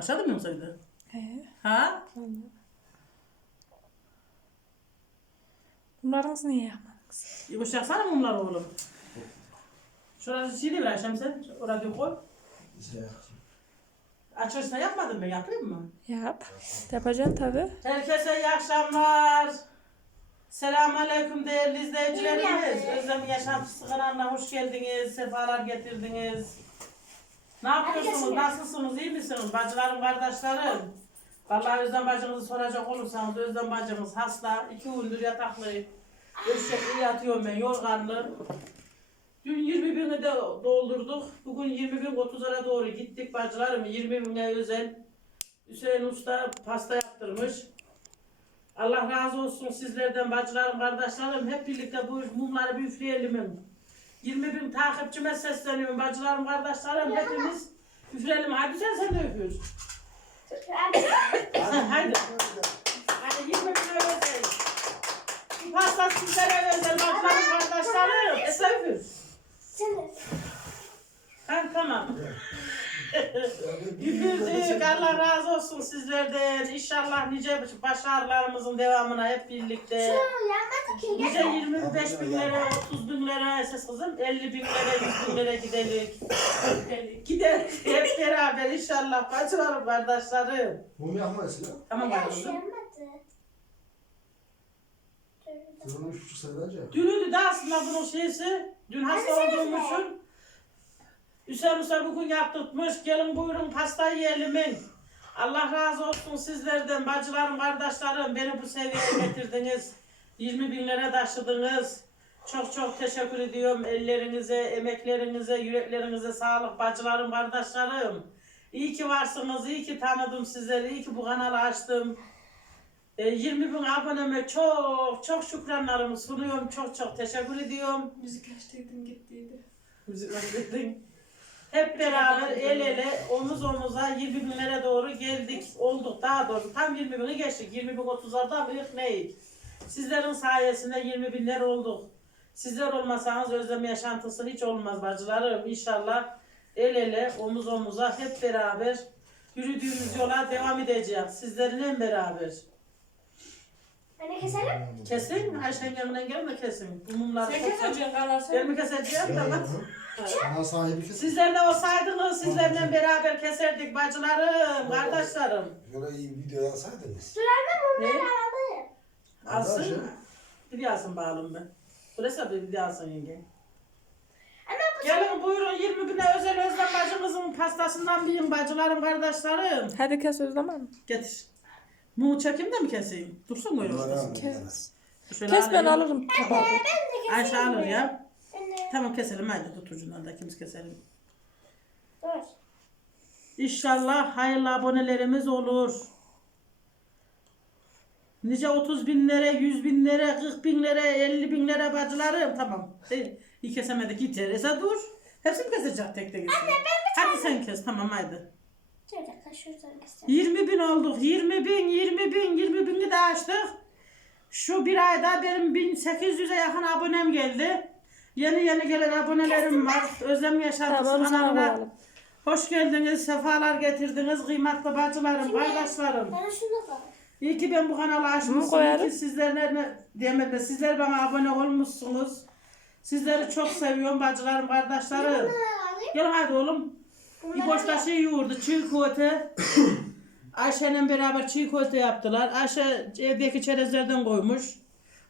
Aşağıda mı yoksa bir de? He. Ha? Bunlarınızı niye yapmadınız? Yavaş yaksana mumlar oğlum. Şurası şey de bir Ayşem sen. Oraya bir koy. Açılışta yapmadın mı? Yapayım mı? Yap. Yapacaksın tabi. Herkese iyi akşamlar. Selamun Aleyküm değerli izleyicilerimiz. Özlem Yaşantısı kanalına hoş geldiniz. Sefalar getirdiniz. Ne yapıyorsunuz? Nasılsınız? iyi misiniz? Bacılarım, kardeşlerim. Vallahi Özlem bacınızı soracak olursanız Özlem bacımız hasta. iki gündür yataklı. Eşekli yatıyorum ben yorganlı. Dün 20 bini de doldurduk. Bugün 20 bin 30'lara doğru gittik bacılarım. 20 bine özel. Hüseyin Usta pasta yaptırmış. Allah razı olsun sizlerden bacılarım, kardeşlerim. Hep birlikte bu mumları bir üfleyelim. 20 bin takipçime sesleniyorum bacılarım, kardeşlerim. Hepimiz üfleyelim. Hadi sen sen de üfür. Ha, Haydi. Hadi 20 bin özel. Bu pasta sizlere özel bacılarım, kardeşlerim. Esra üfür. Ha, tamam. Üfürdük. Allah razı olsun sizlerden. İnşallah nice başarılarımızın devamına hep birlikte. Nice 25 bin lira, 30 bin lira esas kızım, 50 bin lira, 100 bin lira gidelim. Gidelim hep beraber inşallah bacılarım, kardeşlerim. Mum yakmayız ya. Tamam kızım. Sen üç buçuk sene önce. Dünüydü de aslında bunun şeysi. Dün hasta olduğumuzun. Hüseyin Usta bugün yaptırtmış. Gelin buyurun pasta yiyelim. Allah razı olsun sizlerden. Bacılarım, kardeşlerim beni bu seviyeye getirdiniz. 20 bin lira taşıdınız. Çok çok teşekkür ediyorum ellerinize, emeklerinize, yüreklerinize sağlık bacılarım, kardeşlerim. İyi ki varsınız, iyi ki tanıdım sizleri, iyi ki bu kanalı açtım. E, 20 bin aboneme çok çok şükranlarımı sunuyorum. Çok çok teşekkür ediyorum. Müzik açtıydım gittiydi. Müzik verdin. Hep beraber el ele omuz omuza 20 binlere doğru geldik. Olduk daha doğrusu. Tam 20 bini geçtik. 20 bin 30'larda büyük neyik? Sizlerin sayesinde 20 binler olduk. Sizler olmasanız özlem yaşantısı hiç olmaz bacılarım. İnşallah el ele omuz omuza hep beraber yürüdüğümüz yola devam edeceğiz. Sizlerle beraber. Anne keselim. Kesin Ayşen yanından gelme kesin. Bu mumları Sen çok- keseceksin kalasın. Ben mi keseceğim? Tamam. Ana sahibi kes. Sizler de olsaydınız sizlerle beraber keserdik bacılarım, kardeşlerim. Böyle iyi video yazsaydınız. Ne? Aradı. Alsın. Arkadaş Bir yazsın bağlım ben. Burası bir bir yazsın yenge. Anne bu Gelin buyurun 20 bine özel özlem bacımızın pastasından yiyin bacılarım, kardeşlerim. Hadi kes Özlem Getir. Mumu çekeyim de mi keseyim? Dursun böyle Bunları ortasında. Kes. Şöyle Kes ben alayım. alırım tabağı. Ayşe alır ya. Anne. Tamam keselim haydi tut ucundan da ikimiz keselim. Dur. İnşallah hayırlı abonelerimiz olur. Nice 30 binlere, 100 binlere, 40 binlere, 50 binlere bacılarım. Tamam. Şey, iyi kesemedik yeter. Esa dur. Hepsini kesecek tek tek. Anne ben Hadi sen kes tamam haydi. Keselim. 20 bin olduk. 20 bin, 20 bin, 20 bini de açtık. Şu bir ayda benim 1800'e yakın abonem geldi. Yeni yeni gelen abonelerim var. Özlem Yaşantısı Tamam kanalına. Hoş geldiniz, sefalar getirdiniz kıymetli bacılarım, kardeşlerim. Bana şunu. İyi ki ben bu kanalı Hı, açmışım. koyarım. İyi ki sizlerle diyemem de sizler bana abone olmuşsunuz. Sizleri çok seviyorum bacılarım, kardeşlerim. Gel hadi oğlum. Bir boşta şey yoğurdu, çiğ köfte. Ayşe'yle beraber çiğ köfte yaptılar. Ayşe evdeki çerezlerden koymuş.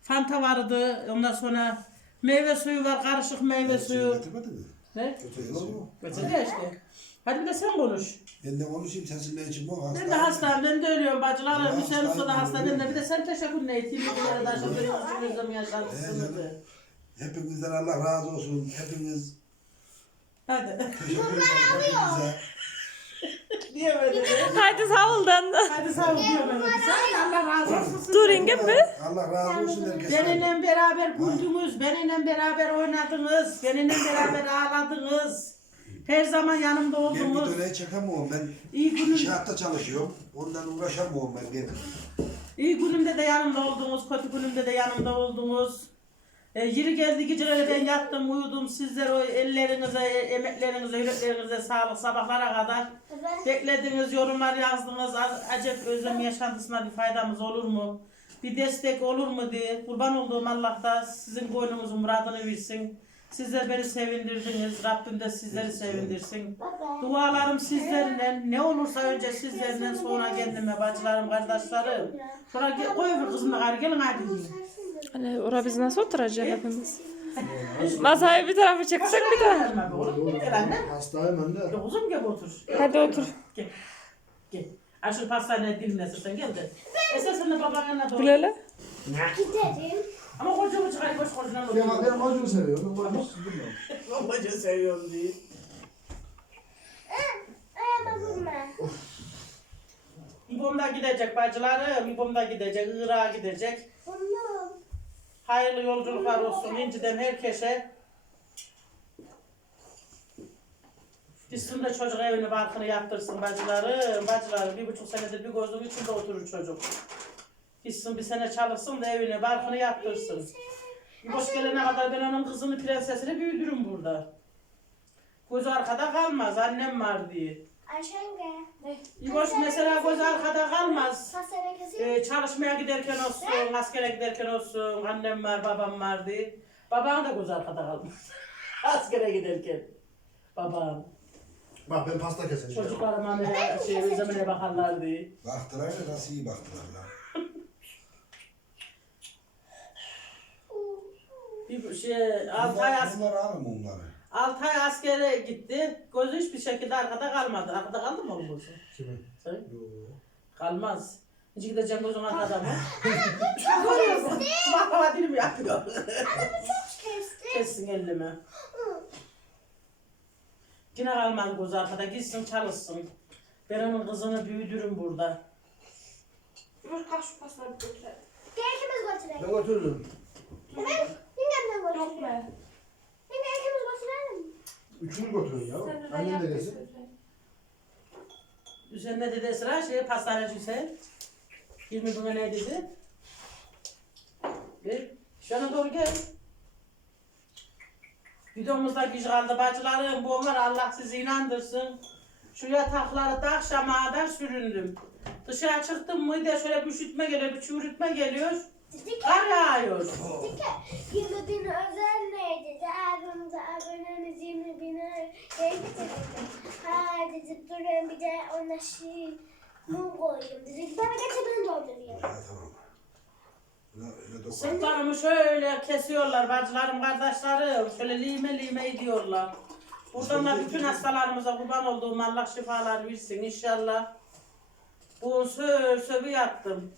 Fanta vardı, ondan sonra meyve suyu var, karışık meyve suyu. Getirmedin mi? Ne? Götür yok mu? Götürdü ya işte. Hadi bir de sen konuş. Ben de konuşayım sensin ne için bu hasta. Ben de hastayım, ben de ölüyorum bacılarım. Ben Hüseyin Usta da hasta, ben de. Bir de sen teşekkür ne ettiğin bunlara da aşağı benim için özlem yaşantısınızı. Hepinizden Allah razı olsun. Hepiniz Hadi. ederim hepinize. Niye böyle? Haydi savuldan. Hadi sağ ol diyorum ben. Sen Allah razı olsun. Dur İngem mi? Allah razı olsun herkese. Benimle beraber güldünüz, benimle beraber oynadınız, benimle beraber ağladınız. Her zaman yanımda Ben bir oldunuz. döneyi çekemiyorum. Ben İyi günüm, inşaatta çalışıyorum. Ondan uğraşamıyorum ben. ben. iyi günümde de yanımda oldunuz, kötü günümde de yanımda oldunuz. E, yeri geldi geceleri ben yattım uyudum. Sizler o ellerinize, emeklerinize, yüreklerinize sağlık sabahlara kadar. Beklediniz, yorumlar yazdınız. Acep özlem yaşantısına bir faydamız olur mu? Bir destek olur mu diye. Kurban olduğum Allah da sizin boynunuzun muradını versin. Sizler beni sevindirdiniz. Rabbim de sizleri sevindirsin. Dualarım sizlerle. Ne olursa önce sizlerle sonra kendime bacılarım, kardeşlerim. Sonra ge- koy bir kızımla gayrı gelin hadi yiyin. Hani orada biz nasıl oturacağız hepimiz? Masayı bir tarafa çeksek bir tarafa. Gelme be oğlum. Gel anne. Hastayım anne. Gel kuzum gel otur. Hadi otur. Gel. Gel. Aşırı pastaneye dilinlesin sen gel de. Esasında babanın yanına doğru. Bilele. Giderim. Ama kocuğumu çıkarayım boş kocuğuna Ya ben acını seviyorum. Ben acını seviyorum. Koca seviyorum diye. Ayağıma vurma. İbom da gidecek bacılarım. İbom da gidecek. Irak'a gidecek. Hayırlı yolculuklar olsun. İnciden herkese. Gitsin de çocuk evini barkını yaptırsın bacılarım. Bacılarım bir buçuk senedir bir gözüm içinde oturur çocuk. Gitsin bir sene çalışsın da evini barkını yaptırsın. Bir boş gelene kadar ben onun kızını prensesini büyüdürüm burada. Gözü arkada kalmaz annem var diye. Ayşenge. İboş mesela göz arkada kalmaz. Ee, çalışmaya giderken olsun, askere giderken olsun, annem var, babam var diye. Baban da göz arkada kalmaz. askere giderken. Babam. Bak ben pasta keseceğim. Çocuklarım hani şey, özlemine bakarlar diye. Baktırayla nasıl iyi baktılar lan. Bir şey, altı ay, as Bunları alın bunları. altı ay askere gitti. Gözü hiçbir şekilde arkada kalmadı. Arkada kaldı mı oğlum gözü? Kimin? Sen? Yoo. Kalmaz. Hiç gideceğim gözün arkada mı? Görüyorsun. Bak bak dilim yapıyor. Kesti. Kessin elimi. Yine kalmaz göz arkada gitsin çalışsın. Ben onun kızını büyüdürüm burada. Şu pasları bir götürelim. Gel ikimiz götürelim. Ben götürürüm. Evet. Yok be. Yenge ikimiz götürelim. Üçünü götürün ya. Annem de yap. gelsin. Hüseyin ne dedi Esra? Şey, pastaneci Hüseyin. 20 buna ne dedi? Bir. Şuna doğru gel. Videomuzda güç kaldı bacılarım. Bu var Allah sizi inandırsın. Şu yatakları da akşama kadar süründüm. Dışarı çıktım mıydı şöyle bir üşütme geliyor, bir çürütme geliyor. Dedik Kar yağıyor. Dedik ya 20 bin özel neydi? Abimize abonemiz 20 bin neydi dedi. Ha dedi durun bir de ona şey mum koyayım dedi. Bana getir ben doldurayım. Ya tamam. Öyle, öyle dokun. Sırtlarımı şöyle kesiyorlar bacılarım, kardeşlerim. Şöyle lime lime ediyorlar. Buradan da bütün hastalarımıza kurban olduğum Allah şifalar versin inşallah. Bu sö söbü yattım.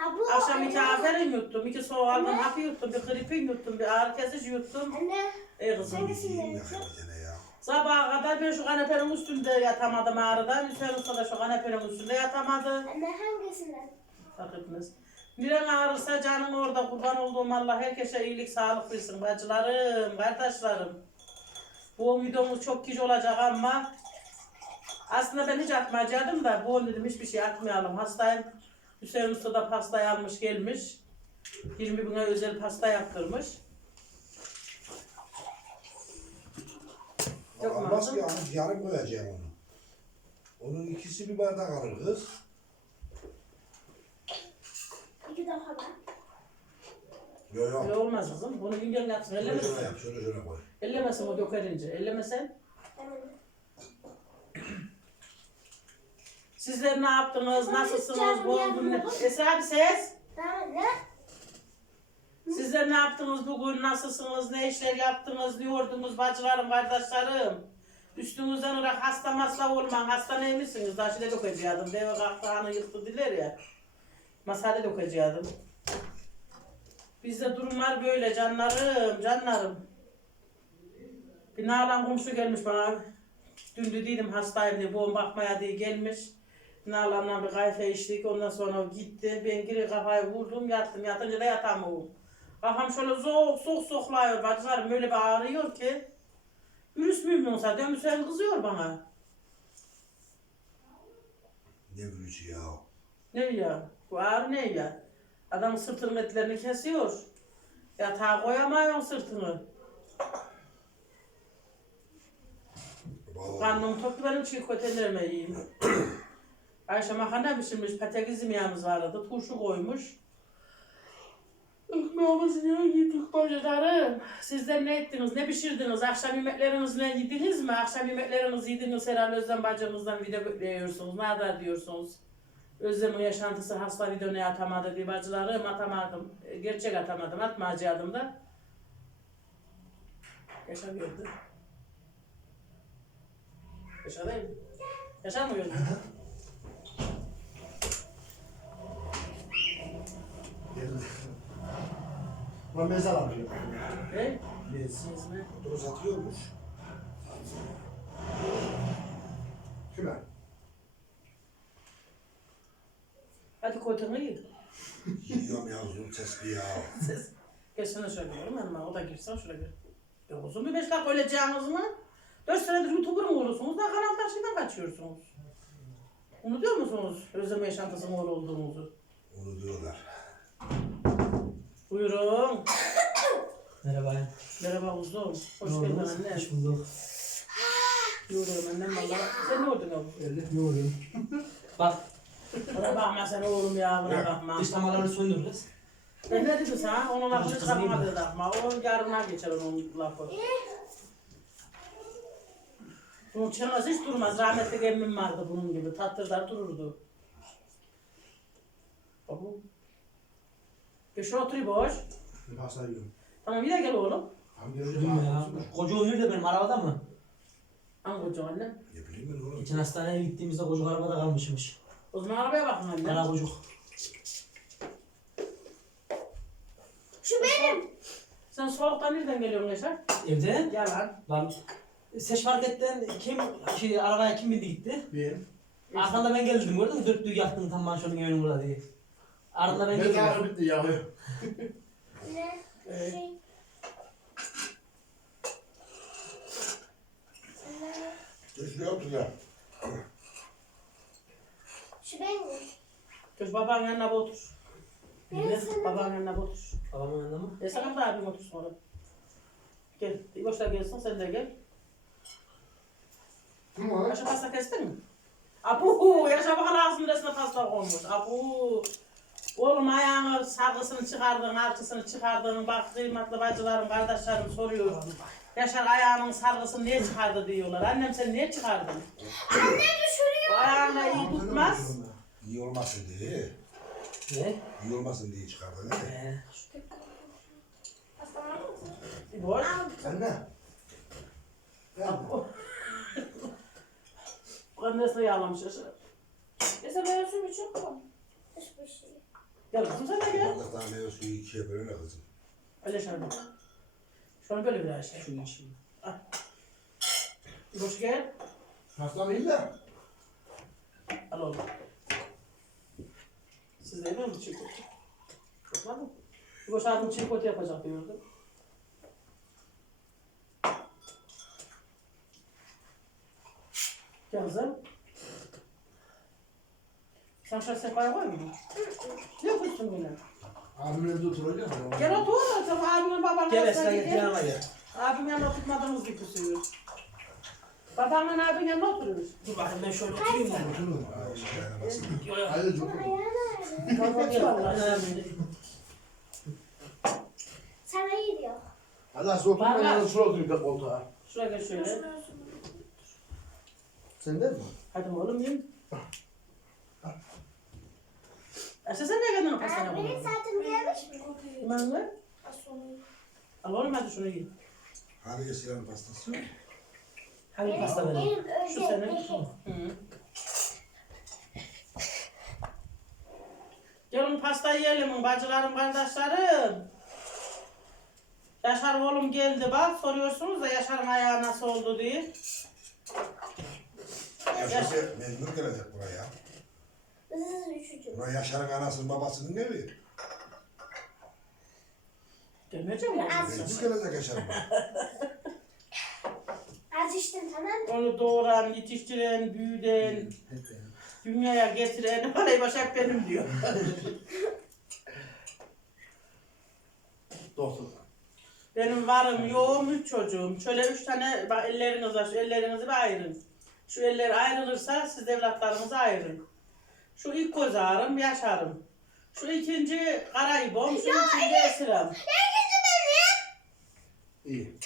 Ha bu Akşam iki anne. aferin yuttum, iki soğuk aldım, hapı yuttum, bir gripin yuttum, bir ağrı kesici yuttum. Anne Ey kızım. hangisini İyiyim ya yapacağım? gene ya. Sabaha kadar ben şu kanepenin üstünde yatamadım ağrıdan. Hüseyin Usta da şu kanepenin üstünde yatamadı. Anne hangisini? Fark etmez. Miren ağrırsa canım orada kurban olduğum Allah herkese iyilik sağlık versin bacılarım, kardeşlerim. Bu videomuz çok kişi olacak ama aslında ben hiç atmayacaktım da bu dedim hiçbir şey atmayalım. Hastayım. Hüseyin Usta da pastayı almış gelmiş. 20 bine özel pasta yaptırmış. Olmaz aldın? ki hanım yarım koyacağım onu. Onun ikisi bir bardak alır kız. İki defa ben. Yok yok. Öyle olmaz kızım. Bunu yengen yapsın. Şöyle şöyle Ellemesin. yap, şöyle şöyle koy. Ellemesin o dökerince. Ellemesen. Hemen. Sizler ne yaptınız? Nasılsınız? canım Bu yardım gün yapalım. Esra bir ses. Sizler ne yaptınız bugün? Nasılsınız? Ne işler yaptınız? Ne yordunuz bacılarım, kardeşlerim? Üstünüzden olarak hasta masla olman. Hasta ne misiniz? Daha şimdi dökeceğim. Deve kalktı hanı yıktı diler ya. Masada dökeceğim. Bizde durumlar böyle canlarım, canlarım. Bir nalan komşu gelmiş bana. Dün dediydim hastayım diye, boğum bakmaya diye gelmiş. Nalan'la bir kahve içtik, ondan sonra o gitti. Ben geri kafayı vurdum, yattım. Yatınca da yatamıyorum. Kafam şöyle soğuk soğuk soğuklayıyor bacılarım, böyle bir ağrıyor ki. Virüs yoksa? Diyorum Hüseyin kızıyor bana. Ne virüsü ya. Ne ya? Bu ağrı ne ya? Adam sırtının etlerini kesiyor. Yatağa koyamıyorsun sırtını. Vallahi. Karnım toplu benim çiğ kötelerime yiyeyim. Ayşe makarna pişirmiş, patates yemeğimiz vardı, turşu koymuş. Ekmeğimizi ne yedik bacılarım? Sizler ne ettiniz, ne pişirdiniz? Akşam yemeklerinizi ne yediniz mi? Akşam yemeklerinizi yediniz herhalde Özlem bacımızdan video bekliyorsunuz. Ne kadar diyorsunuz? Özlem'in yaşantısı hasta video ne atamadı diye bacılarım atamadım. E, Gerçek atamadım, atmayacaktım da. Yaşa gördü. Yaşa mı gördün? Ben mezar almışım. Ne? Yes. Siz mi? Motoru satıyormuş. Kime? Hadi kotunu yiyin. Yiyorum yavrum tespih ya. Siz. Geçsene şöyle diyorum yanıma. O da girsin şuraya gir. Ya uzun bir beş dakika öleceğiniz mi? Dört senedir YouTuber mı olursunuz? Da kanaldan şeyden kaçıyorsunuz. Unutuyor musunuz Özlem yaşantısının oğlu olduğunuzu? Onu diyorlar. Buyurun. Merhaba. Merhaba uzun. Hoş geldin anne. Hoş bulduk. Yoruyorum annem valla. Sen ne oldun yavrum? Öyle. Ne oluyor? Bak, Buna bakma sen oğlum ya buna bakma. dış tamalarını söndür kız. Ben ne dedim sana? Onun lafını dedi bakma. O yarına geçer onun lafı. Bunun çırması hiç durmaz. Rahmetli emmim vardı bunun gibi. Tattırlar dururdu. Babu. Geç otur boş. Bir pasta yiyorum. Tamam yine gel oğlum. Tam Dur göreceğim. ya. Koca nerede benim arabada mı? An koca anne. Ne bileyim ben oğlum. Geçen hastaneye gittiğimizde çocuk arabada kalmışmış. O zaman arabaya bakın anne. Kara çocuk. Şu benim. Sen soğuktan nereden geliyorsun Yaşar? Evde. Yalan. Lan Seç marketten kim şey, arabaya kim bindi gitti? Benim. Arkamda ben geldim gördün mü? Dörtlüğü yaktın tam manşonun evinin burada diye. Ardından ben geldim. Mezarı bitti ya. Ne? Evet. Şey. Dur şuraya otur ya. Şu benim. Geç babanın yanına bir otur. Ben sana- babanın yanına bir otur. Babamın yanında mı? E sana da abim otur sonra. Gel. Boşlar gelsin sen de gel. Kim o? Yaşa pasta kestin mi? Abu, yaşa bakalım ağzının resmine pasta konmuş. Abu. Oğlum ayağını sargısını çıkardın, alçısını çıkardın. Bak kıymetli bacılarım, kardeşlerim soruyor. Yaşar ayağının sargısını niye çıkardı diyorlar. Annem sen niye çıkardın? Anne düşürüyor. Ayağına iyi tutmaz. İyi olmasın diye. Ne? İyi olmasın diye çıkardı. Ne? Ee? Boş. Sen ne? Ben de. Abu. Annesine yağlamış yaşar. Neyse ben çok mu? Hiçbir şey. Gel kızım sen de gel. Bardaktan meyve suyu ikiye bölene kızım. Öyle şöyle. Şu an böyle bir şey. şu işi. Boş gel. Pasta değil de. Al oğlum. Siz de yemiyor musunuz çiğ köfte? Yapmadın mı? Boş çiğ köfte yapacak diyordu. Gel kızım. Sen şöyle sefaya koy mu? Yok üstün yine. Abim evde oturacak. ya. Gel otur. Sen abimin babanın Gel Esra gidin. yanıma gel. Abim yanına oturtmadığımız gibi suyu. Babamın abin yanına oturuyoruz. Dur bakayım ben şöyle oturayım mı? Oturun. Çok. Ayağı nerede? Baba gel Allah. Sana iyi diyor. Hadi asıl oturma Vallahi. yanına şuraya oturayım da koltuğa. Şuraya gel şöyle. Sen de mi? Hadi oğlum yiyin. Sen ne geldin o pastana Benim bunu? saatim gelmiş mi? İman ver. Al oğlum hadi şunu yiyin. Hadi Esra'nın pastası. Hangi Benim, pasta verin? benim Şu senin. özelliğim. Hı. Gelin pasta yiyelim bacılarım kardeşlerim. Yaşar oğlum geldi bak soruyorsunuz da Yaşar'ın ayağı nasıl oldu diye. Yaşar mecbur gelecek buraya. Hızlı üşücü. Buraya Yaşar'ın anasının babasının evi. Gelmeyecek mi? Mecbur gelecek Yaşar'ın Az içtim tamam mı? Onu doğuran, yetiştiren, büyüden, dünyaya getiren parayı başak benim diyor. Doktor. Benim varım yoğum üç çocuğum. Şöyle üç tane bak elleriniz var. Şu ellerinizi bir ayırın. Şu eller ayrılırsa siz evlatlarınızı ayırın. Şu ilk göz ağrım, yaş ağrım. Şu ikinci karayibom, şu üçüncü esiram. İyi.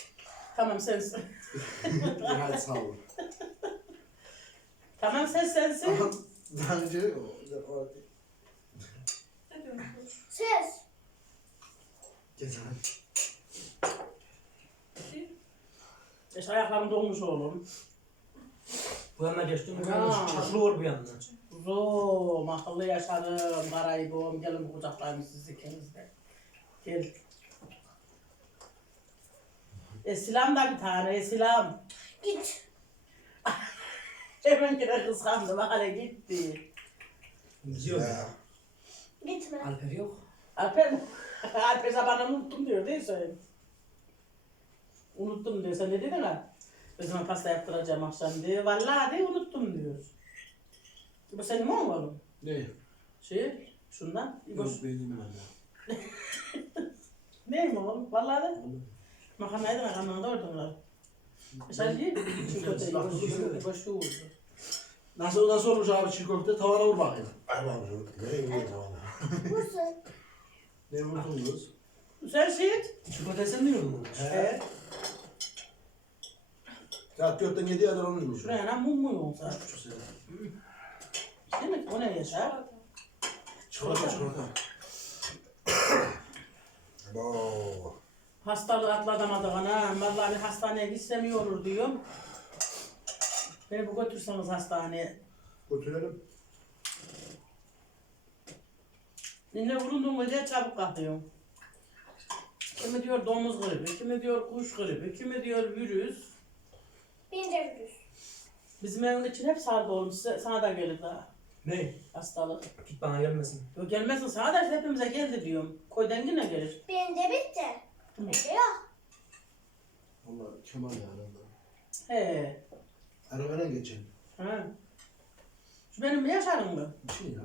Tamam sensin. İyi hadi sağ olun. tamam sen sensin. Daha önce o- o- Ses. Hadi. İşte ayaklarım dolmuş oğlum. Bu yana geçtim. Bu Ha. yana çarşılı var bu yanına. Uzun, akıllı yaşarım, karayibom. Gelin kucaklayayım siz ikiniz de. Gel. Esilam da bir tane, Esilam. Git. Hemen yine kıskandı, bak hele gitti. Gidiyor. Ya. Gitme. Alper yok. Alper, Alper zamanı unuttum diyor değil mi? Unuttum diyor, sen ne dedin ha? Zaman pasta yaptıracağım akşam diyor. Vallahi diyor, unuttum diyor. Bu senin mi oğlum? Ne? Şey, şundan. İboş. Boş beynimi ben de. Neyim oğlum? Vallahi de. Makarnayı da makarnanı da ordunlar. Sen değil. Yoğurdu. Nasıl nasıl olmuş abi çiğ köfte tavana vur bakayım. Aman ne yiyor tamam. Vursun. Ne vurdun kız? Sen şey Çikolatesini mi yiyordun? He. Köften yedi yerden onu yiyor. Şuraya lan mum mu yoksa? Çok severim. Değil mi? O ne yaşar? Çikolata çikolata. Oo. Hastalığı atlatamadık. Vallahi bir hastaneye gitsem iyi olur diyorum. Beni bu götürseniz hastaneye. Götürelim. Yine vurundum mu diye çabuk kalkıyorum. Kimi diyor domuz gribi, kimi diyor kuş gribi, kimi diyor virüs. Bence virüs. Bizim evin için hep sardı oğlum. Size, sana da gelir daha Ne? hastalık. Git bana gelmesin. Yok gelmesin sana da hepimize geldi diyorum. Koydan yine gelir. Bence bitti. Bence yok. Valla Kemal ya arada. He. Arabana geçelim. Ha. Şu benim yaşarım mı? Bir şey ya.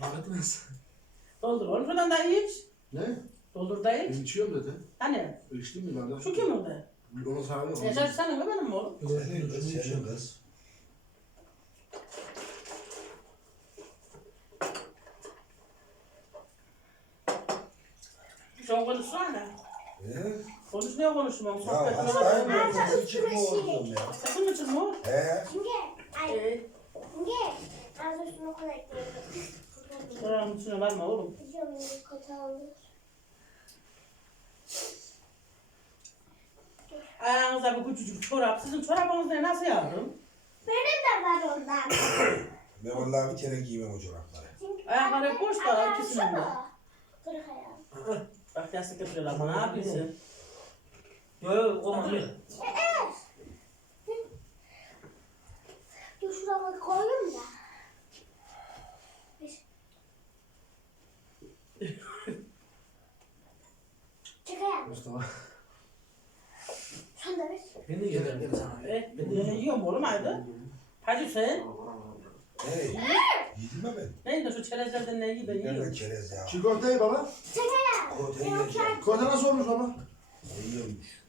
Fark etmez. Doldur oğlum şuradan da iç. Ne? Doldur da iç. Ben içiyorum dedi. Hani? İçtim mi lan? Şu kimin de? Onu sağlıyorum. Yaşar senin mi benim mi oğlum? Senin kız, senin kız. Çok konuşsana. He? Konuş ne konuşmam? Ya Sohbet hastayım ederim. ben. Sesi çıkma oğlum ya. Sesin mi çıkmıyor? He? Şimdi. Ay. Ee, Şimdi. Az üstüne okula ekleyelim. Şuranın içine varma oğlum. Ayağınızda bir küçücük çorap. Sizin çorabınız ne? Nasıl yavrum? Benim de var ondan. Ben vallahi bir kere giymem o çorapları. Çünkü Ayakları anne- boş da ayağım ikisinin de. şurada. Kırık ayağım. Bak yastık getiriyorlar bana. Ne yapıyorsun? Yok yok olmaz. Yok. Evet. Dur şuraya koyayım da. Bir. Çık ayağım. Mustafa. De bir. Ben de gel sana. Evet. Ne yiyorum oğlum haydi? Hadi sen. He? Yedim mi ben? Neydi şu çerezlerden ne yiyeyim ben Ben de yiyorum. çerez ya. Köfteyi baba. Ben yiyeceğim. Köfte nasıl olmuş baba? Yiyormuş.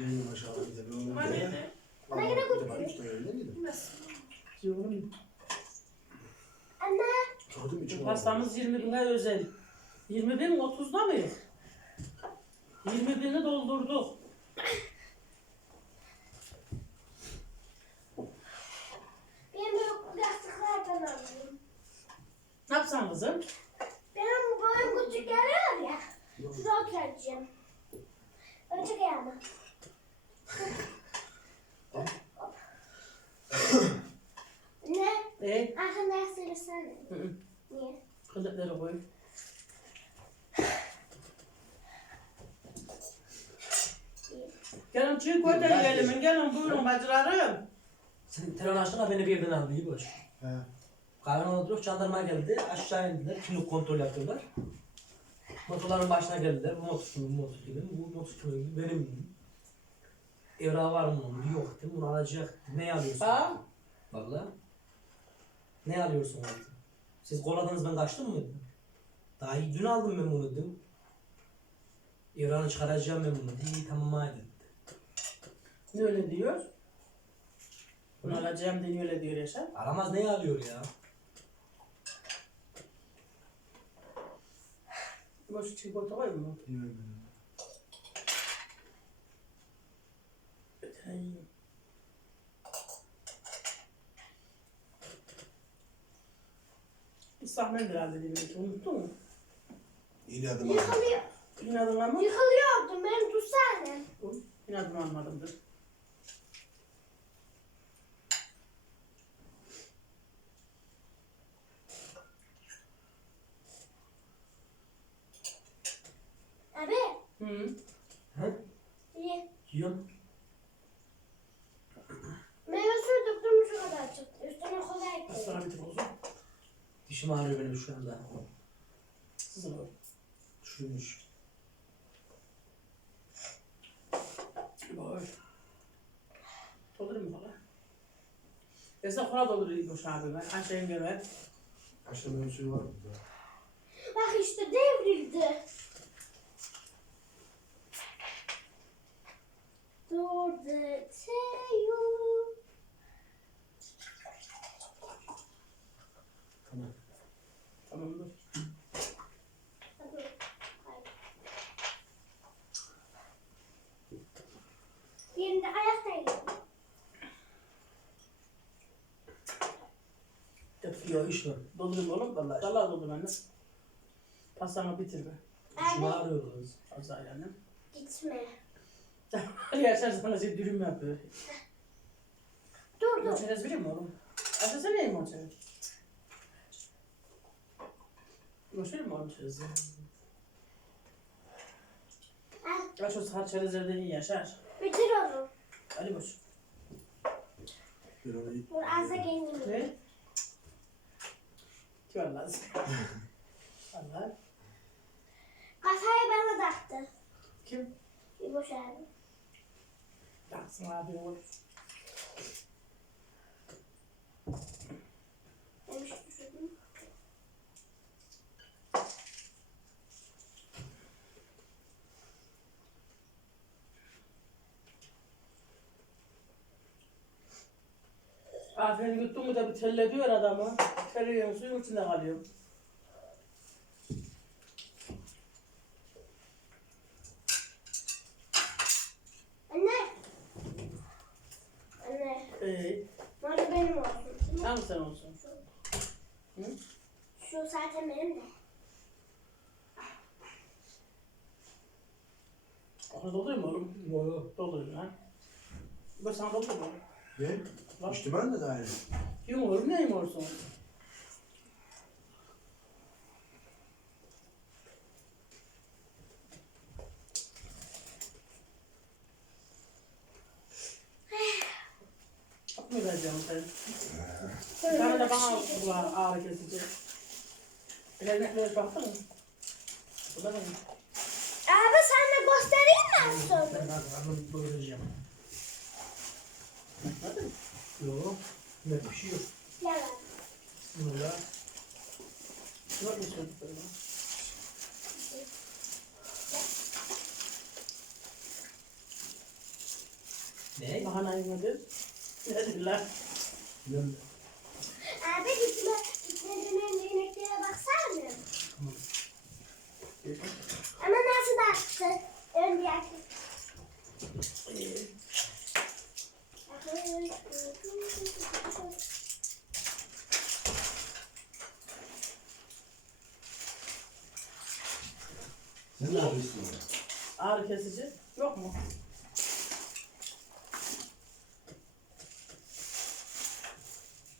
Yiyorum aşağıda bir de. Bana yine Bir de işte öyle yedim. Yiyorum. Anne. Gördün mü içine? Pastamız 20 bine özel. 20 bin 30'da mıyız? 20 bini doldurduk. Ben böyle yastıklardan alayım. Ne yapsan kızım? Benim boyum küçük geliyor ya. Şuraya oturacağım. Çık ayağıma. ne? E, Arkanda hı. Niye? kılıkları koy. Gelin çiğ köfte yiyelim. Gelin buyurun bacılarım. Sen telefon açtın beni bir yerden aldı iyi boş. He. Oturup jandarma geldi. Aşağı indiler. Kimlik kontrol yapıyorlar. Motorların başına geldiler. Bu motor kimin, bu motor kimin, bu motor kimin, benim dedim. Evrağı var mı? onun? Yok dedim. Bunu alacak. Ne alıyorsun? Ha? Valla. Ne alıyorsun dedim. Siz kolladınız ben kaçtım mı dedim. Daha iyi dün aldım ben bunu dedim. İran'ı çıkaracağım ben bunu. İyi tamam hadi. Ne öyle diyor? Bunu alacağım diye öyle diyor Yaşar. Aramaz ne alıyor ya? Boş çikolata koy mu? Götüreyim. Islak mendil herhalde demek unuttun mu? İnadım Yıkılıyor. İnadın ama Yıkılıyordum ben tutsana. inadım almadımdır. Abi Hı. ye. Yiyorum. Meyve suyu döktüm şu kadar çıktı. Üstüne kola ekledim. Aslan bitir olsun. Dişim ağrıyor benim şu anda. Sızın ol. Düşürmüş. Boş. Doldurayım mı bana? Esna kola doldurayım boş abi ben. Ayşe'nin gömer. Kaşta benim suyu var burada. Bak işte devrildi. Dur the tail. Tamam dur. Hadi. Yerinde ayaktayım. Yok iş var. Doldurayım oğlum vallahi. Vallahi doldur anne. Pastanı bitir be. Abi ağrıyor kız. Az annem. gitme. Yaşar sana şey dürüm yapıyor. Dur dur. Moçerez biliyor musun oğlum? Sen neyim moçerez? Boşver mi oğlum çerezi? Al, Ya şu sar çerezlerden iyi yaşar. bitir onu. Ali boş. Ben onu Dur az da kendimi. Ne? Vallahi. Vallahi. Kafayı bana taktı. Kim? İboş abi. Yaksın abi olur. Demiş düşürdüm. Aferin yuttun mu da bir tellediyor adamı. Terliyorsun suyun içinde kalıyor. Anne. Anne. Ee, Nerede benim olsun? tam sen olsun. Şu zaten benim de. Onu doldurayım mı oğlum? Doldurayım ha. Bu sana doldur mu? Ne? Bak. İşte ben de aynı. Yumur neyim olsun? Çok mu vereceğim sen? Tane de bana bu ağrı kesici. Ver baktın mı? Bu da benim. Abi sen de göstereyim mi en son? Ben adamı doyuracağım. Hadi. Yok. Ne bir şey yok. Yalan. Bismillah. Yok mu söyledik böyle? Ne? Bahanayı nedir? Ne dediler? Bilmem. Abi gitme. Gitmeden önce ineklere baksana mı? Ama nasıl baktı? Ön bir erkek. Sen ne yapıyorsun? Ağrı kesici yok mu?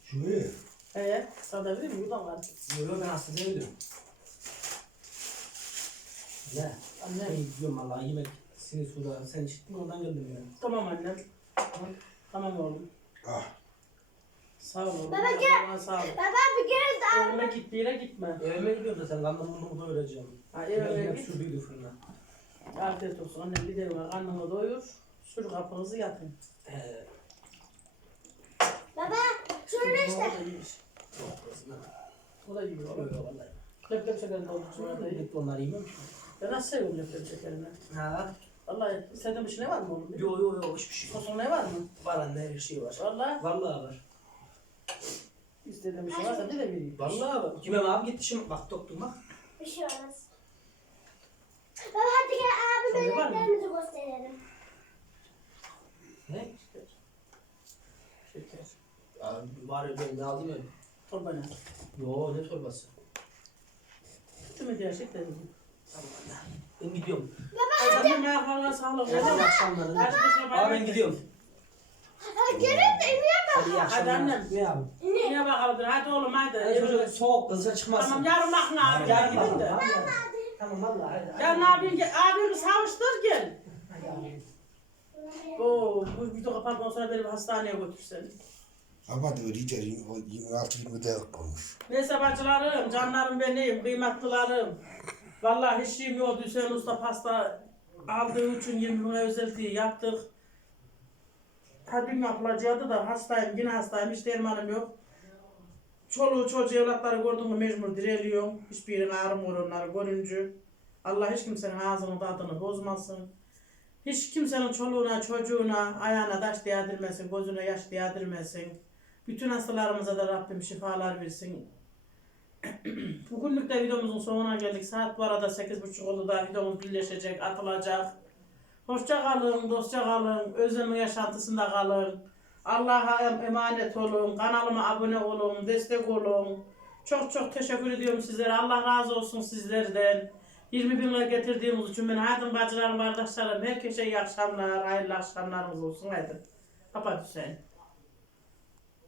Şuraya. Ee, sana vereyim mi? Buradan var. Yok ben hasta değilim. Ne? Anne. Ben gidiyorum valla yemek sinir suda. Sen içtin ondan geldim ben. Tamam annem. Tamam oğlum. Ah. Sağ ol oğlum. Baba gel. Allah'a Sağ ol. Baba bir kere daha. Evime git bir yere gitme. Evime gidiyorum da sen karnımı bunu doyuracağım. Ha, Biraz evime git. sürdüydü fırına. Afiyet olsun. Annem bir de var. Karnını doyur. Sür kapınızı yatın. He. Baba şunu işte. Da. Yok kızım. O da oğlum. yok vallahi. Lep lep şeker doldu. Şurada da iyi. Bekle onlar yemem ki. Ben nasıl seviyorum yapıyorum şekerini. Ha. Vallahi istediğin bir şey ne var mı oğlum? Yo yo yo hiçbir şey yok. Sosun ne var mı? Var anne her şey var. Vallahi Vallahi var. istediğin bir şey varsa bir de vereyim. Vallahi var. Cümem abi gitti şimdi bak doktor bak. Bir şey olmaz. Baba hadi gel abi Şöyle var mı? böreklerimizi gösterelim. Ne? Şeker. Abi var ya ben de alayım öyle. Torba ne? Yo ne torbası. Tüm diğer şeker. Ben gidiyorum. Annem ayaklarına sağlık. Hadi akşamları. Hadi kızım, Abi ben gidiyorum. Gelin de iniyor Hadi iyi akşamlar. annem. Ne abi? Niye bakalım? Hadi oğlum hadi. Hadi şöyle soğuk dışarı çıkmasın. Tamam yarın bakın abi. Yarın Yarın gidin de. bak. Tamam vallahi hadi. Yarın abin, gel- abini savuştur gel. Oo, bu video kapatmadan sonra beni bir hastaneye götürsen. Ama diyor iyice 26-20 dakika olmuş. Neyse bacılarım, canlarım benim, kıymetlilerim. Vallahi hiç şeyim yoktu. Hüseyin Usta pasta aldığı için 20 güne özel diye yaptık. Tadım yapılacaktı da hastayım, yine hastayım, hiç dermanım yok. Çoluğu çocuğu evlatları gördün mü mecbur direliyorum. Hiçbir yerin ağrımıyor onları görünce. Allah hiç kimsenin ağzının tadını bozmasın. Hiç kimsenin çoluğuna, çocuğuna, ayağına taş değdirmesin, gözüne yaş değdirmesin. Bütün hastalarımıza da Rabbim şifalar versin. Bugünlük de videomuzun sonuna geldik. Saat bu arada 8.30 oldu da videomuz birleşecek, atılacak. Hoşça kalın, dostça kalın, özlemli yaşantısında kalın. Allah'a em- emanet olun, kanalıma abone olun, destek olun. Çok çok teşekkür ediyorum sizlere. Allah razı olsun sizlerden. 20 bin lira getirdiğimiz için ben hayatım bacılarım, kardeşlerim, herkese iyi akşamlar, hayırlı akşamlarınız olsun. Haydi. Kapat Hüseyin.